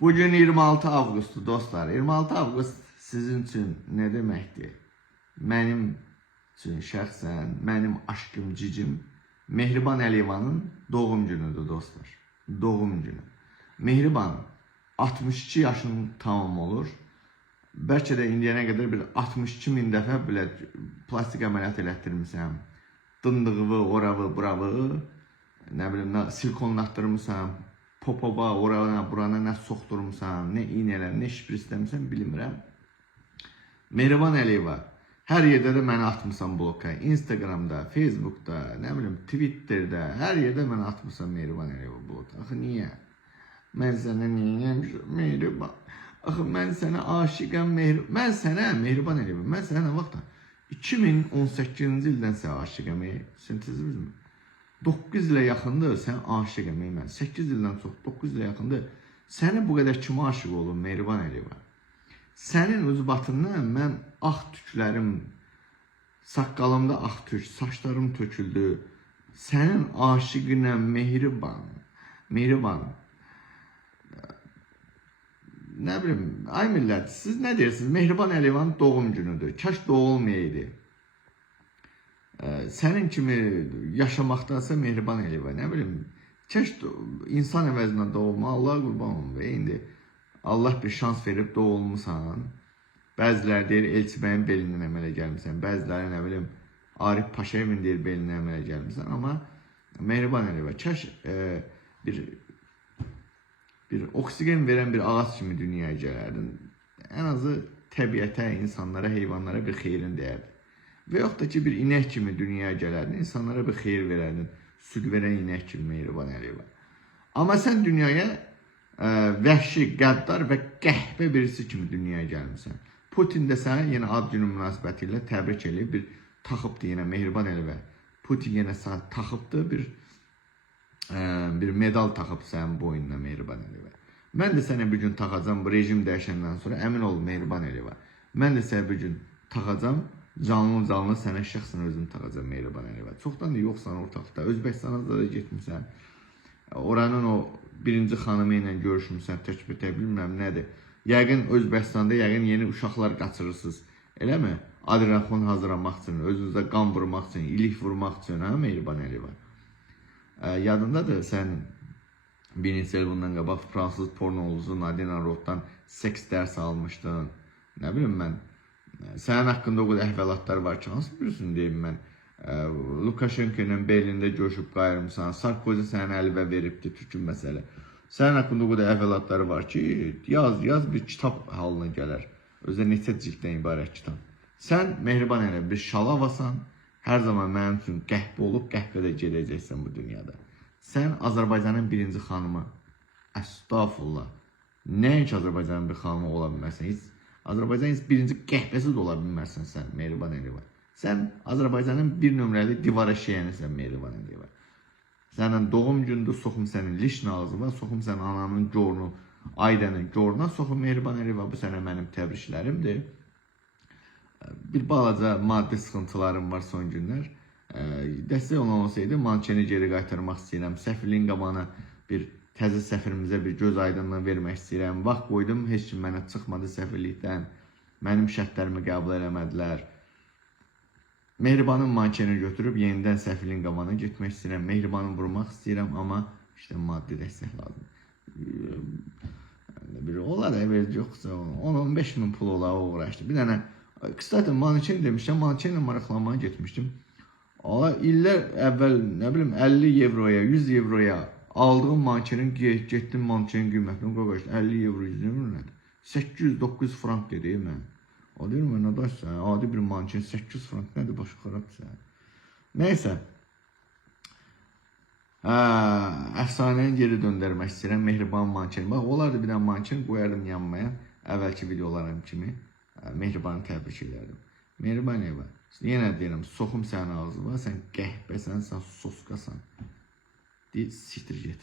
Bugün 26 avqustdur dostlar. 26 avqust sizin üçün nə deməkdir? Mənim üçün şəxsən, mənim aşkım cicim Mehriban Əliyevanın doğum günüdür dostlar. Doğum günü. Mehriban 62 yaşın tamam olur. Bəlkə də indiyənə qədər bir 62 min dəfə belə plastik əməliyyat elətdirmişəm. Dındığıvı, oravı, buravı, nə bilim, silikonlatdırmışam. Popova, orana, burana nə soxdurmuşam, nə iynələr, nə şprisləmişəm, bilmirəm. Mehriban Əliyeva, hər yerdə də məni atmışam bloka. Instagramda, Facebookda, nə bilim, Twitterdə, hər yerdə məni atmışam Mehriban Əliyeva bloka. Axı, niyə? Mən sənə neyəmişəm, Mehriban? Axı, mən sənə aşiqəm, mən sənə, Mehriban Əliyeva, mən sənə nə vaxtdan? 2018-ci ildən sənə aşiqəm, sintezimizmi? 9 ilə yaxındır, sən aşiq əmək mən. 8 ildən çox, 9 ilə yaxındır. Səni bu qədər kimə aşiq olun, Mehriban Əliyeva? Sənin özbatından mən ağ tüklərim, saqqalımda ağ tük, saçlarım töküldü. Sənin aşiqinə Mehriban, Mehriban. Nə bilim, ay millət, siz nə deyirsiniz? Mehriban Əliyevanın doğum günüdür. Kaş doğulmayaydı. Sənin kimi yaşamaqdansa Mehriban Əliyeva, nə bilim, kəş insan əvəzindən doğulma, Allah qurban olun. İndi Allah bir şans verib doğulmusan. Bəziləri deyir, Elçi bəyin belindən əmələ gəlmişsən. Bəziləri, nə bilim, Arif Paşayevin deyir, belindən əmələ gəlmişsən. Amma Mehriban Əliyeva, kəş bir oksigen verən bir ağac kimi dünyaya gələrdin. Ən azı təbiətə, insanlara, heyvanlara bir xeyrin dəyərdir. Və yaxud da ki, bir inək kimi dünyaya gələrdin, insanlara bir xeyir verərdin, süd verən inək kimi Mehriban Əliyeva. Amma sən dünyaya vəhşi, qəddar və qəhbə birisi kimi dünyaya gəlmişsən. Putin də sənə yenə ad günü münasibəti ilə təbrik eləyib, bir taxıbdır yenə Mehriban Əliyeva. Putin yenə sənə taxıbdır, bir medal taxıb sənin boynuna Mehriban Əliyeva. Mən də sənə bir gün taxacam, bu rejim dəyişəndən sonra, əmin ol Mehriban Əliyeva. Mən də sənə bir gün taxacam, canlı sənə şəxsən özüm taxacam Mehriban Əliyeva. Çoxdan da yoxsan ortaqda, Özbəkistana da getmişsən. Oranın o birinci xanımı ilə görüşmüşsən, təkbətə bilmirəm nədir. Yəqin Özbəkistanda yeni uşaqlar qaçırırsınız. Eləmi? Adrenalin hazırlamaq üçün, özünüzə qan vurmaq üçün, ilik vurmaq üçün, hə Mehriban Əliyeva? Yadındadır, sən bir neçə il bundan qabaq fransız pornoloğusu Nadina Rotdan seks dərs almışdın. Nə bilim mən, sənin haqqında o qədər əhvalatlar var ki, hansı birisini deyim mən? Lukashenko'nun Berlində görüşüb qayırmışsan, Sarkozy sənin əlivə veribdir, türkün məsələ. Sənin haqqında o qədər əhvalatlar var ki, yaz bir kitab halına gələr. Özə neçə cilddən ibarət kitab. Sən Mehriban Əliyeva bir şalavasan, hər zaman mənim üçün qəhbə olub, qəhbə də gedəcəksən bu dünyada. Sən Azərbaycanın birinci xanımı, əstağfurullah, nəinki Azərbaycanın bir xanımı ola bilməsən, heç Azərbaycanın birinci qəhbəsi də ola bilmərsən sən, Mehriban Əliyeva. Sən Azərbaycanın bir nömrəli divara şeyənisən, Mehriban Əliyeva. Sənin doğum gündür, soxum sənin lişin ağzına, soxum sənin ananın corunu, Aydənin coruna, soxum Mehriban Əliyeva, bu sənə mənim təbriklərimdir. Bir balaca maddi sıxıntılarım var son günlər. Dəstək olan olsaydı, mançeni geri qaytarmaq istəyirəm. Səfirliyin qabağına bir təzə səfirimizə bir göz aydınlığı vermək istəyirəm. Vaxt qoydum, heç kim mənə çıxmadı səfirlikdən. Mənim şərtlərimi qəbul eləmədilər. Mehribanın mankeni götürüb yenidən səfirliyin qabağına getmək istəyirəm. Mehribanı vurmaq istəyirəm, amma işte maddi dəstək lazım. Olar əvvəl yoxsa 10-15 min pul olar uğraşdı. Bir dənə, kısaten manken demişəm, mankenlə maraqlanmaya getmişdim. İllər əvvəl, nə bilim, 50 euroya, 100 euroya aldığım mankenin, getdim mankenin qiymətini qoyqaşdı. 50 euro, 100 euro nədir? 800-900 frank dedi mən. O deyir mən, nədaşsan, adi bir manken 800 frank nədir, başı xarabdır. Neysə. Əfsanəni geri döndərmək istəyirəm, Mehriban mankeni. Bax, olardı bir dənə manken qoyardım yanmaya, əvvəlki videolarım kimi. Mehribanı təbrik edərdim. Mehriban Əliyeva, yenə deyirəm, soxum sənin ağzına, sən qəhbəsən, sən soskasan. Deyir, siktir get.